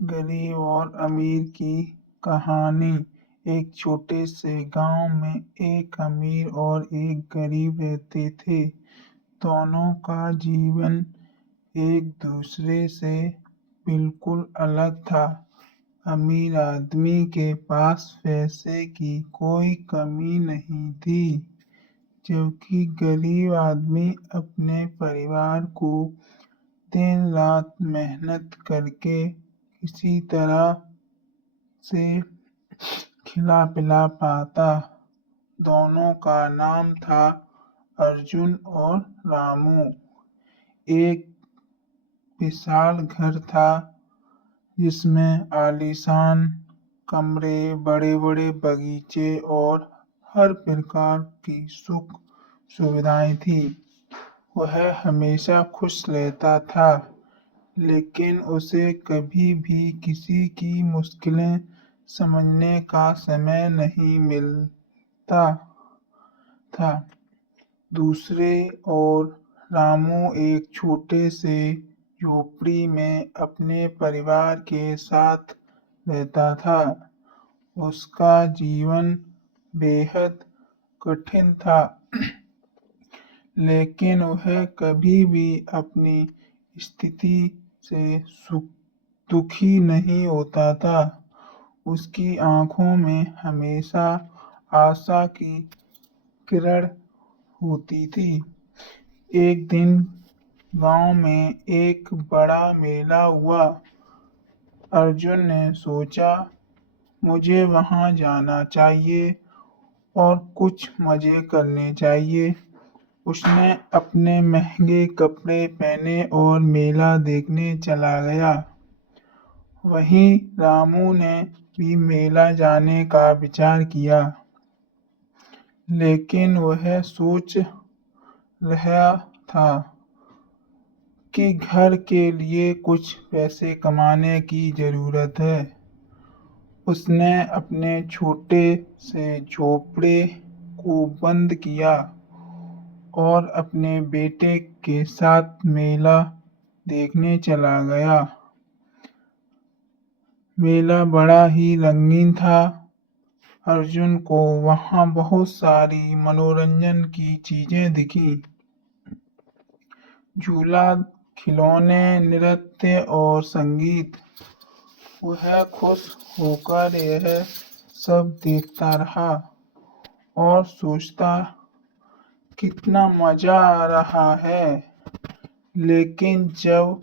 गरीब और अमीर की कहानी। एक छोटे से गांव में एक अमीर और एक गरीब रहते थे। दोनों का जीवन एक दूसरे से बिल्कुल अलग था। अमीर आदमी के पास पैसे की कोई कमी नहीं थी, जबकि गरीब आदमी अपने परिवार को दिन रात मेहनत करके किसी तरह से खिला पिला पाता। दोनों का नाम था अर्जुन और रामू। एक विशाल घर था जिसमें आलीशान कमरे, बड़े बड़े बगीचे और हर प्रकार की सुख सुविधाएं थी। वह हमेशा खुश रहता था, लेकिन उसे कभी भी किसी की मुश्किलें समझने का समय नहीं मिलता था। दूसरे ओर रामू एक छोटे से झोपड़ी में अपने परिवार के साथ रहता था। उसका जीवन बेहद कठिन था, लेकिन वह कभी भी अपनी स्थिति से दुखी नहीं होता था। उसकी आंखों में हमेशा आशा की किरण होती थी। एक दिन गांव में एक बड़ा मेला हुआ। अर्जुन ने सोचा, मुझे वहां जाना चाहिए और कुछ मजे करने चाहिए। उसने अपने महंगे कपड़े पहने और मेला देखने चला गया। वहीं रामू ने भी मेला जाने का विचार किया, लेकिन वह सोच रहा था कि घर के लिए कुछ पैसे कमाने की जरूरत है। उसने अपने छोटे से झोपड़े को बंद किया और अपने बेटे के साथ मेला देखने चला गया। मेला बड़ा ही रंगीन था। अर्जुन को वहां बहुत सारी मनोरंजन की चीजें दिखी। झूला, खिलौने, नृत्य और संगीत। वह खुश होकर यह सब देखता रहा और सोचता, कितना मजा आ रहा है। लेकिन जब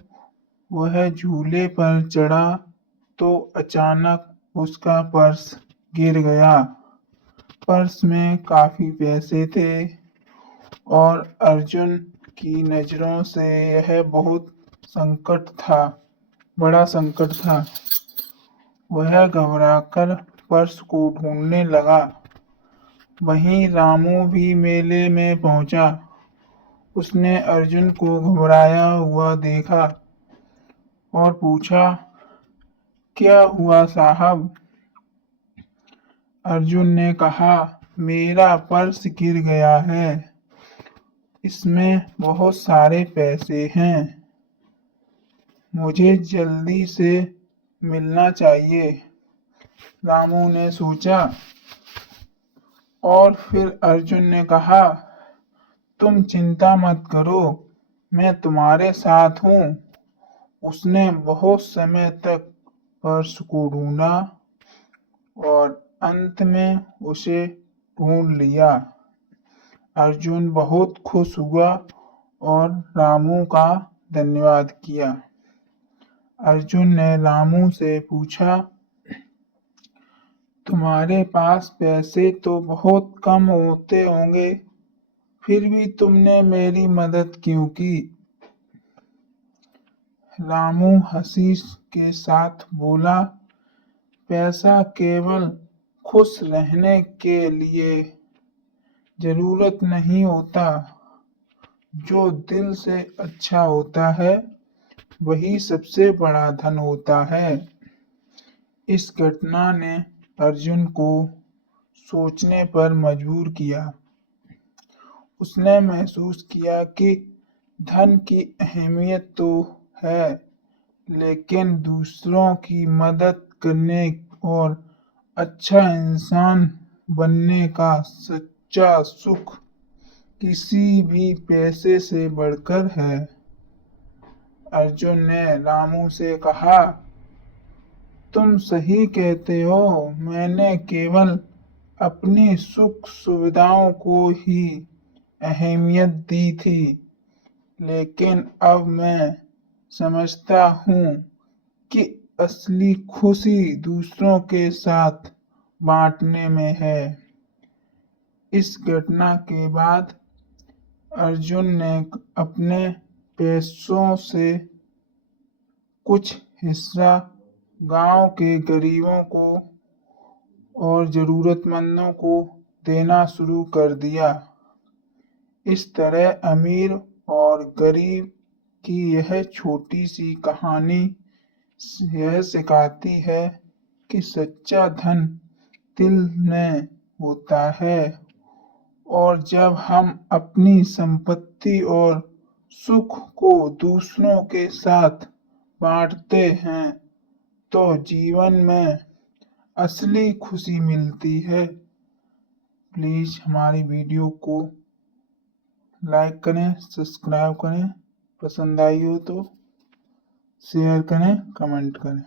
वह झूले पर चढ़ा तो अचानक उसका पर्स गिर गया। पर्स में काफी पैसे थे और अर्जुन की नजरों से यह बहुत बड़ा संकट था। वह घबराकर पर्स को ढूंढने लगा। वहीं रामू भी मेले में पहुंचा। उसने अर्जुन को घबराया हुआ देखा और पूछा, क्या हुआ साहब? अर्जुन ने कहा, मेरा पर्स गिर गया है। इसमें बहुत सारे पैसे हैं। मुझे जल्दी से मिलना चाहिए। रामू ने सोचा और फिर अर्जुन ने कहा, तुम चिंता मत करो, मैं तुम्हारे साथ हूँ। उसने बहुत समय तक पर्स को ढूंढा और अंत में उसे ढूंढ लिया। अर्जुन बहुत खुश हुआ और रामू का धन्यवाद किया। अर्जुन ने रामू से पूछा, तुम्हारे पास पैसे तो बहुत कम होते होंगे, फिर भी तुमने मेरी मदद क्यों की? रामू हंसी के साथ बोला, पैसा केवल खुश रहने के लिए जरूरत नहीं होता। जो दिल से अच्छा होता है वही सबसे बड़ा धन होता है। इस घटना ने अर्जुन को सोचने पर मजबूर किया। उसने महसूस किया कि धन की अहमियत तो है, लेकिन दूसरों की मदद करने और अच्छा इंसान बनने का सच्चा सुख किसी भी पैसे से बढ़कर है। अर्जुन ने रामू से कहा, तुम सही कहते हो, मैंने केवल अपनी सुख सुविधाओं को ही अहमियत दी थी, लेकिन अब मैं समझता हूँ कि असली खुशी दूसरों के साथ बांटने में है। इस घटना के बाद अर्जुन ने अपने पैसों से कुछ हिस्सा गांव के गरीबों को और जरूरतमंदों को देना शुरू कर दिया। इस तरह अमीर और गरीब की यह छोटी सी कहानी यह सिखाती है कि सच्चा धन दिल में होता है, और जब हम अपनी संपत्ति और सुख को दूसरों के साथ बांटते हैं तो जीवन में असली खुशी मिलती है। प्लीज हमारी वीडियो को लाइक करें, सब्सक्राइब करें, पसंद आई हो तो शेयर करें, कमेंट करें।